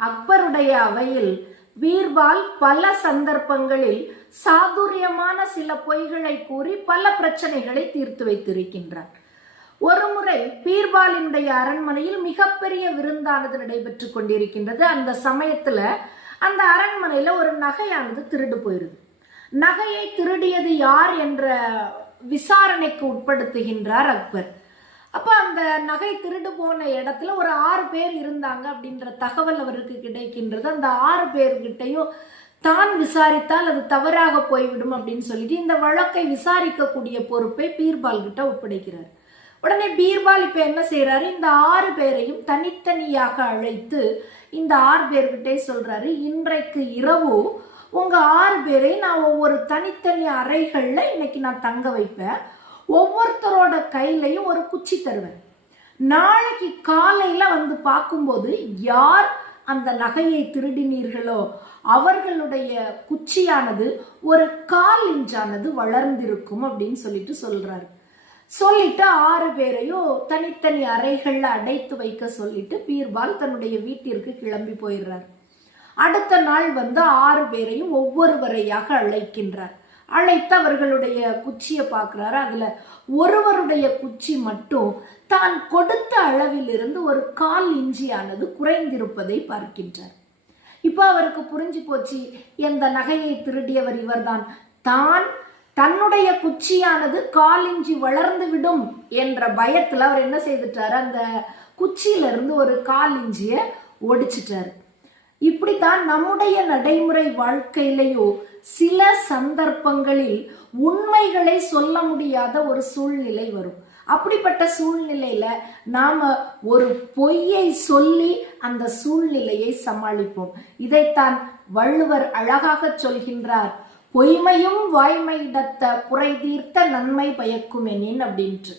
அக்பருடைய அவையில் பீர்பால் பல சந்தர்ப்பங்களில் சாதுரியமான சில பொய்களை கூறி பல பிரச்சனைகளை தீர்த்து வைத்திருக்கின்றார். ஒருமுறை பீர்பாலினுடைய அரண்மனையில் மிகப்பெரிய விருந்தானது நடைபெற்று கொண்டிருக்கின்றது. அந்த சமயத்துல அந்த அரண்மனையில ஒரு நகையானது திருடு போயிருது. நகையை திருடியது யார் என்ற விசாரணைக்கு உட்படுத்துகின்றார் அக்பர். அப்ப அந்த நகை திருடு போன இடத்துல ஒரு 6 பேர் இருந்தாங்க அப்படின்ற தகவல் அவருக்கு கிடைக்கின்றது. அந்த 6 பேர்கிட்டையும் தான் விசாரித்தால் அது தவறாக போய்விடும் அப்படின்னு சொல்லிட்டு இந்த வழக்கை விசாரிக்கக்கூடிய பொறுப்பை பீர்பால் கிட்ட ஒப்படைக்கிறார். உடனே பீர்பால் இப்ப என்ன செய்யறாரு, இந்த 6 பேரையும் தனித்தனியாக அழைத்து இந்த 6 பேர்கிட்டே சொல்றாரு, இன்றைக்கு இரவு உங்க 6 பேரை நான் ஒவ்வொரு தனித்தனி அறைகள்ல இன்னைக்கு நான் தங்க வைப்பேன். ஒவ்வொருத்தரோட கையிலையும் ஒரு குச்சி தருவேன். நாளைக்கு காலையில வந்து பார்க்கும்போது யார் அந்த நகையை திருடினீர்களோ அவர்களுடைய குச்சியானது ஒரு 1/4 இன்ச்சானது வளர்ந்திருக்கும் அப்படின்னு சொல்றாரு. சொல்லிட்டு 6 பேரையும் தனித்தனி அறைகள்ல அடைத்து வைக்க சொல்லிட்டு பீர்பால் தன்னுடைய வீட்டிற்கு கிளம்பி போயிடுறார். அடுத்த நாள் வந்து 6 பேரையும் ஒவ்வொருவரையாக அழைக்கின்றார். அழைத்து அவர்களுடைய குச்சியை பார்க்கிறாரு. அதுல ஒருவருடைய குச்சி மட்டும் தான் கொடுத்த அளவிலிருந்து ஒரு 1/4 இன்ச்சியானது குறைந்திருப்பதை பார்க்கின்றார். இப்ப அவருக்கு புரிஞ்சு போச்சு, எந்த நகையை திருடியவர் இவர்தான். தன்னுடைய குச்சியானது 1/4 இன்ச்சி வளர்ந்து விடும் என்ற பயத்துல அவர் என்ன செய்துட்டாரு, அந்த குச்சியில இருந்து ஒரு 1/4 இன்ச்சிய ஒடிச்சிட்டாரு. இப்படித்தான் நம்முடைய நடைமுறை வாழ்க்கையிலேயோ சில சந்தர்ப்பங்களில் உண்மைகளை சொல்ல முடியாத ஒரு சூழ்நிலை வரும். அப்படிப்பட்ட சூழ்நிலையில நாம ஒரு பொய்யை சொல்லி அந்த சூழ்நிலையை சமாளிப்போம். இதைத்தான் வள்ளுவர் அழகாக சொல்கின்றார், பொய்மையும் வாய்மையிடத்த புரை தீர்த்த நன்மை பயக்குமெனின் அப்படின்ட்டு.